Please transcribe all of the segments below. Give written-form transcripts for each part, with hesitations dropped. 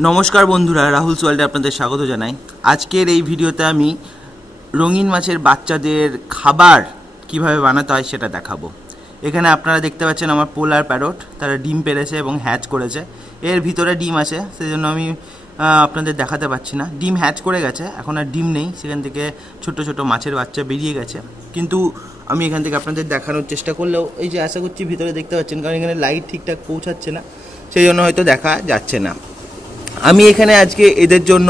নমস্কার বন্ধুরা, রাহুল ওয়ার্ল্ডে আপনাদের স্বাগত জানাই। আজকের এই ভিডিওতে আমি রঙিন মাছের বাচ্চাদের খাবার কিভাবে বানাতে হয় সেটা দেখাবো। এখানে আপনারা দেখতে পাচ্ছেন আমার পোলার প্যারট, তারা ডিম পেড়েছে এবং হ্যাচ করেছে। এর ভিতরে ডিম আছে, সেজন্য আমি আপনাদের দেখাতে পাচ্ছি না। ডিম হ্যাচ করে গেছে, এখন আর ডিম নেই, সেখান থেকে ছোট ছোট মাছের বাচ্চা বেরিয়ে গেছে। কিন্তু আমি এখান থেকে আপনাদের দেখানোর চেষ্টা করলেও এই যে আশা করছি ভিতরে দেখতে পাচ্ছেন, কারণ এখানে লাইট ঠিকঠাক পৌঁছাচ্ছে না, সেই জন্য হয়তো দেখা যাচ্ছে না। আমি এখানে আজকে এদের জন্য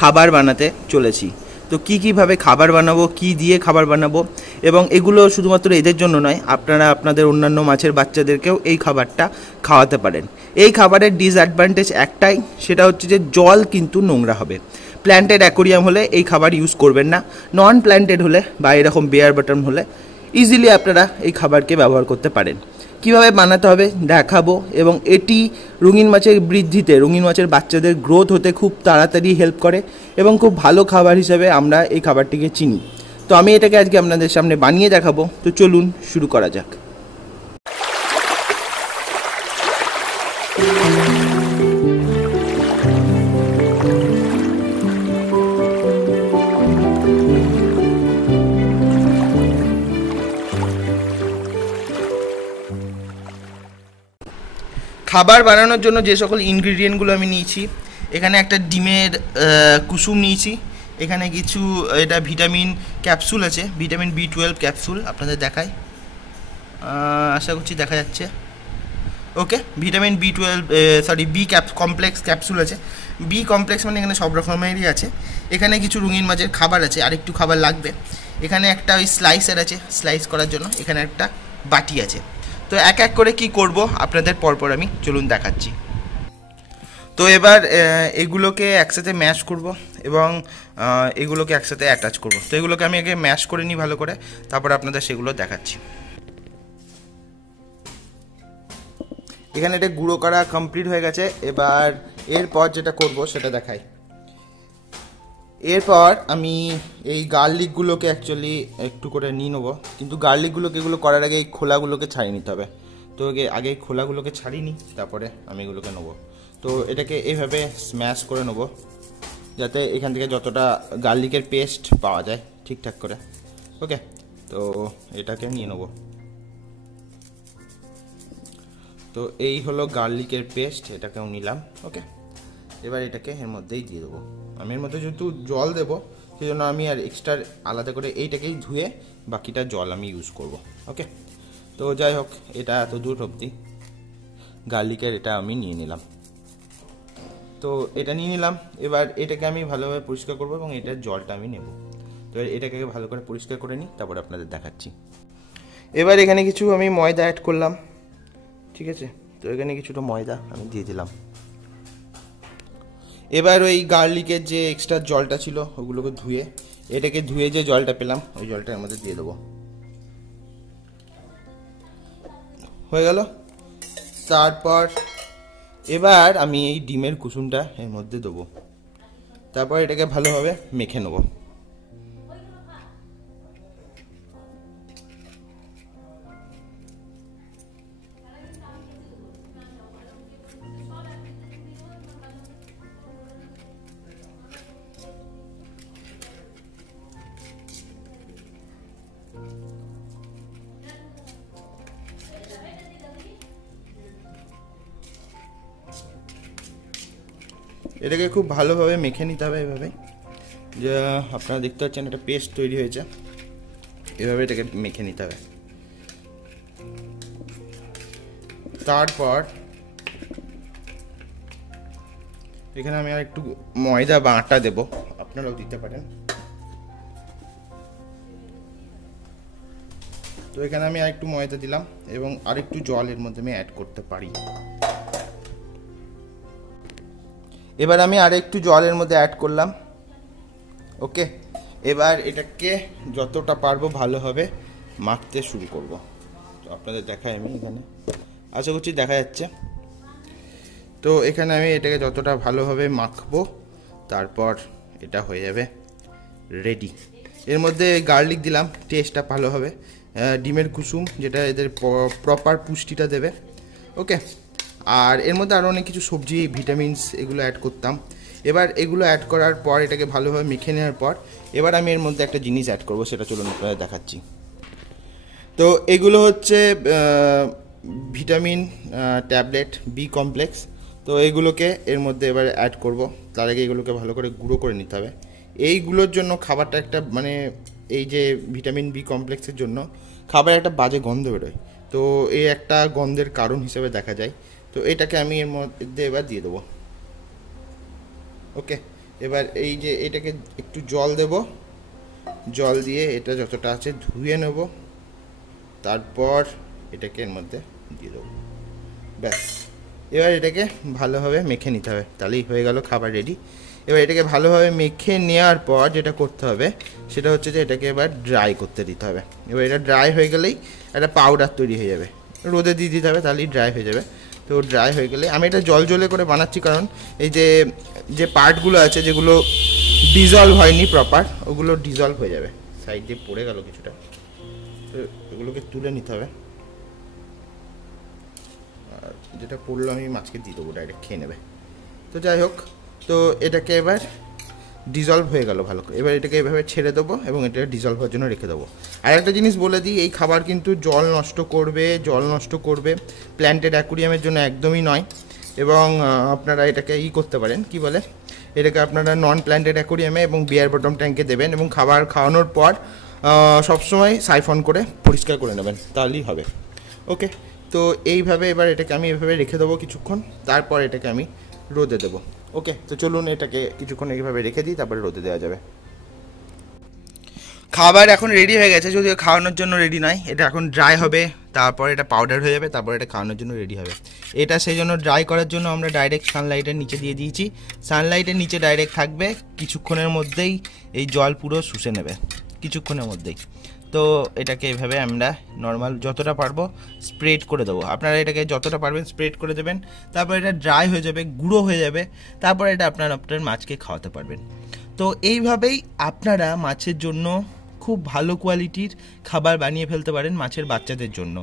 খাবার বানাতে চলেছি। তো কীভাবে খাবার বানাবো, কি দিয়ে খাবার বানাবো, এবং এগুলো শুধুমাত্র এদের জন্য নয়, আপনারা আপনাদের অন্যান্য মাছের বাচ্চাদেরকেও এই খাবারটা খাওয়াতে পারেন। এই খাবারের ডিসঅ্যাডভান্টেজ একটাই, সেটা হচ্ছে যে জল কিন্তু নোংরা হবে। প্ল্যান্টেড অ্যাকোরিয়াম হলে এই খাবার ইউজ করবেন না, নন প্ল্যান্টেড হলে বা এরকম বেয়ার বাটন হলে ইজিলি আপনারা এই খাবারকে ব্যবহার করতে পারেন। কিভাবে বানাতে হবে দেখাবো, এবং এটি রঙিন মাছের বৃদ্ধিতে, রঙিন মাছের বাচ্চাদের গ্রোথ হতে খুব তাড়াতাড়ি হেল্প করে এবং খুব ভালো খাবার হিসেবে আমরা এই খাবারটিকে চিনি। তো আমি এটাকে আজকে আপনাদের সামনে বানিয়ে দেখাবো। তো চলুন শুরু করা যাক। খাবার বানানোর জন্য যে সকল ইনগ্রিডিয়েন্টগুলো আমি নিয়েছি, এখানে একটা ডিমের কুসুম নিয়েছি, এখানে কিছু এটা ভিটামিন ক্যাপসুল আছে, ভিটামিন B12 ক্যাপসুল, আপনাদের দেখায়, আশা করছি দেখা যাচ্ছে। ওকে, ভিটামিন বি কমপ্লেক্স ক্যাপসুল আছে। বি কমপ্লেক্স মানে এখানে সব রকমেরই আছে। এখানে কিছু রঙিন মাছের খাবার আছে, আরেকটু খাবার লাগবে। এখানে একটা ওই স্লাইসার আছে স্লাইস করার জন্য, এখানে একটা বাটি আছে। তো এক এক করে কি করব আপনাদের পরপর আমি চলুন দেখাচ্ছি। তো এবার এগুলোকে একসাথে ম্যাশ করব এবং এগুলোকে একসাথে অ্যাটাচ করব। তো এগুলোকে আমি আগে ম্যাশ করে নিই ভালো করে, তারপর আপনাদের সেগুলো দেখাচ্ছি। এখানে এটা গুঁড়ো করা কমপ্লিট হয়ে গেছে। এবার এরপর যেটা করব সেটা দেখাই। এরপর আমি এই গার্লিকগুলোকে অ্যাকচুয়ালি একটু করে নিয়ে নেবো, কিন্তু গার্লিকগুলোকে এগুলো করার আগে এই খোলাগুলোকে ছাড়িয়ে নিতে হবে। তো আগে এই খোলাগুলোকে ছাড়িয়ে নিই, তারপরে আমি এগুলোকে নেবো। তো এটাকে এইভাবে স্ম্যাশ করে নেবো, যাতে এখান থেকে যতটা গার্লিকের পেস্ট পাওয়া যায় ঠিকঠাক করে। ওকে, তো এটাকে নিয়ে নেবো। তো এই হলো গার্লিকের পেস্ট, এটাকেও নিলাম। ওকে, এবার এটাকে এর মধ্যেই দিয়ে দেবো। আমি এর মধ্যে যেহেতু জল দেবো, সেই জন্য আমি আর এক্সট্রা আলাদা করে এইটাকেই ধুয়ে বাকিটা জল আমি ইউজ করব। ওকে, তো যাই হোক, এটা এত দূর অবধি গার্লিকের এটা আমি নিয়ে নিলাম। তো এটা নিয়ে নিলাম। এবার এটাকে আমি ভালোভাবে পরিষ্কার করবো এবং এটার জলটা আমি নেব। তো এটাকে ভালো করে পরিষ্কার করে নিই, তারপর আপনাদের দেখাচ্ছি। এবার এখানে কিছু আমি ময়দা অ্যাড করলাম, ঠিক আছে। তো এখানে কিছুটা ময়দা আমি দিয়ে দিলাম। এবার ওই গার্লিকের যে এক্সট্রা জলটা ছিল ওগুলোকে ধুয়ে, এটাকে ধুয়ে যে জলটা পেলাম ওই জলটা এর মধ্যে দিয়ে দেবো। হয়ে গেল। তারপর এবার আমি এই ডিমের কুসুমটা এর মধ্যে দেবো, তারপর এটাকে ভালোভাবে মেখে নেবো। এটাকে খুব ভালোভাবে মেখে নিতে হবে এভাবে, যে আপনারা দেখতে পাচ্ছেন একটা পেস্ট তৈরি হয়েছে, এভাবে এটাকে মেখে নিতে হবে। তারপর এখানে আমি আর একটু ময়দা বা আটা দেবো, আপনারাও দিতে পারেন। তো এখানে আমি আর একটু ময়দা দিলাম এবং আর একটু জল এর মধ্যে আমি অ্যাড করতে পারি। এবার আমি আর একটু জলের মধ্যে অ্যাড করলাম। ওকে, এবার এটাকে যতটা পারবো ভালোভাবে মাখতে শুরু করব। তো আপনাদের দেখাই আমি, এখানে আশা করছি দেখা যাচ্ছে। তো এখানে আমি এটাকে যতটা ভালোভাবে মাখবো, তারপর এটা হয়ে যাবে রেডি। এর মধ্যে গার্লিক দিলাম, টেস্টটা ভালো হবে। ডিমের কুসুম, যেটা এদের প্রপার পুষ্টিটা দেবে। ওকে, আর এর মধ্যে আরও অনেক কিছু সবজি, ভিটামিনস এগুলো অ্যাড করতাম। এবার এগুলো অ্যাড করার পর এটাকে ভালোভাবে মেখে নেওয়ার পর এবার আমি এর মধ্যে একটা জিনিস অ্যাড করব, সেটা চলুন আপনাদের দেখাচ্ছি। তো এগুলো হচ্ছে ভিটামিন ট্যাবলেট, বি কমপ্লেক্স। তো এইগুলোকে এর মধ্যে এবার অ্যাড করব। তার আগে এগুলোকে ভালো করে গুঁড়ো করে নিতে হবে। এইগুলোর জন্য খাবারটা একটা মানে এই যে ভিটামিন বি কমপ্লেক্সের জন্য খাবারের একটা বাজে গন্ধ বেরোয়। তো এই একটা গন্ধের কারণ হিসেবে দেখা যায়। তো এটাকে আমি এর মধ্যে এবার দিয়ে দেবো। ওকে, এবার এই যে এটাকে একটু জল দেব, জল দিয়ে এটা যতটা আছে ধুয়ে নেব, তারপর এটাকে এর মধ্যে দিয়ে দেবো। ব্যাস, এবার এটাকে ভালোভাবে মেখে নিতে হবে, তাহলেই হয়ে গেল খাবার রেডি। এবার এটাকে ভালোভাবে মেখে নেওয়ার পর যেটা করতে হবে সেটা হচ্ছে যে এটাকে এবার ড্রাই করতে দিতে হবে। এবার এটা ড্রাই হয়ে গেলেই একটা পাউডার তৈরি হয়ে যাবে, রোদে দিয়ে দিতে হবে, তাহলেই ড্রাই হয়ে যাবে। তো ড্রাই হয়ে গেলে আমি এটা জল জলে করে বানাচ্ছি, কারণ এই যে পার্টগুলো আছে যেগুলো ডিজলভ হয়নি প্রপার, ওগুলো ডিজলভ হয়ে যাবে। সাইড দিয়ে পড়ে গেল কিছুটা, তো এগুলোকে তুলে নিতে হবে। আর যেটা পড়লো আমি মাছকে দিয়ে দেবো, ডাইরেক্ট খেয়ে নেবে। তো যাই হোক, তো এটাকে এবার ডিজলভ হয়ে গেল ভালো করে। এবার এটাকে এভাবে ছেড়ে দেবো এবং এটা ডিজলভ হওয়ার জন্য রেখে দেবো। আর একটা জিনিস বলে দিই, এই খাবার কিন্তু জল নষ্ট করবে, প্ল্যান্টেড অ্যাকুরিয়ামের জন্য একদমই নয়। এবং আপনারা এটাকে করতে পারেন, কি বলে, এটাকে আপনারা নন প্ল্যান্টেড অ্যাকুরিয়ামে এবং বিয়ার বটম ট্যাঙ্কে দেবেন এবং খাবার খাওয়ানোর পর সবসময় সাইফন করে পরিষ্কার করে নেবেন, তাহলেই হবে। ওকে, তো এইভাবে এবার এটাকে আমি এভাবে রেখে দেবো কিছুক্ষণ, তারপর এটাকে আমি রোদে দেবো। ওকে, তো চলুন এটাকে কিছুক্ষণ এইভাবে রেখে দিই, তারপরে রোদে দেওয়া যাবে। খাবার এখন রেডি হয়ে গেছে, যদিও খাওয়ানোর জন্য রেডি নয়। এটা এখন ড্রাই হবে, তারপর এটা পাউডার হয়ে যাবে, তারপর এটা খাওয়ানোর জন্য রেডি হবে। এটা সেই জন্য ড্রাই করার জন্য আমরা ডাইরেক্ট সানলাইটের নিচে দিয়ে দিয়েছি। সানলাইটের নিচে ডাইরেক্ট থাকবে, কিছুক্ষণের মধ্যেই এই জল পুরো শুষে নেবে, কিছুক্ষণের মধ্যেই। তো এটাকে এভাবে আমরা নর্মাল যতটা পারবো স্প্রেড করে দেবো। আপনারা এটাকে যতটা পারবেন স্প্রেড করে দেবেন, তারপর এটা ড্রাই হয়ে যাবে, গুঁড়ো হয়ে যাবে, তারপর এটা আপনার মাছকে খাওয়াতে পারবেন। তো এইভাবেই আপনারা মাছের জন্য খুব ভালো কোয়ালিটির খাবার বানিয়ে ফেলতে পারেন মাছের বাচ্চাদের জন্য।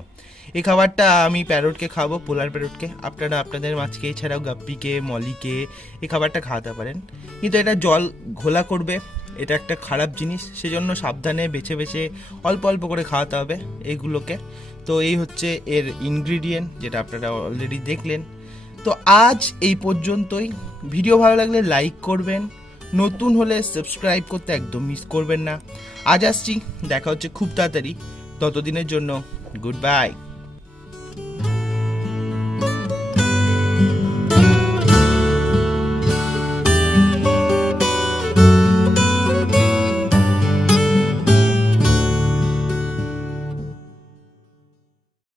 এই খাবারটা আমি প্যারটকে খাওয়াবো, পোলার প্যারটকে। আপনারা আপনাদের মাছকে এছাড়াও গাপ্পিকে, মলিকে এই খাবারটা খাওয়াতে পারেন। কিন্তু এটা জল ঘোলা করবে, এটা একটা খারাপ জিনিস, সেজন্য সাবধানে বেছে বেছে অল্প অল্প করে খাওয়াতে হবে এইগুলোকে। তো এই হচ্ছে এর ইনগ্রিডিয়েন্ট, যেটা আপনারা অলরেডি দেখলেন। তো আজ এই পর্যন্তই। ভিডিও ভালো লাগলে লাইক করবেন, নতুন হলে সাবস্ক্রাইব করতে একদম মিস করবেন না। আজ আসছি, দেখা হচ্ছে খুব তাড়াতাড়ি। ততদিনের জন্য গুড বাই।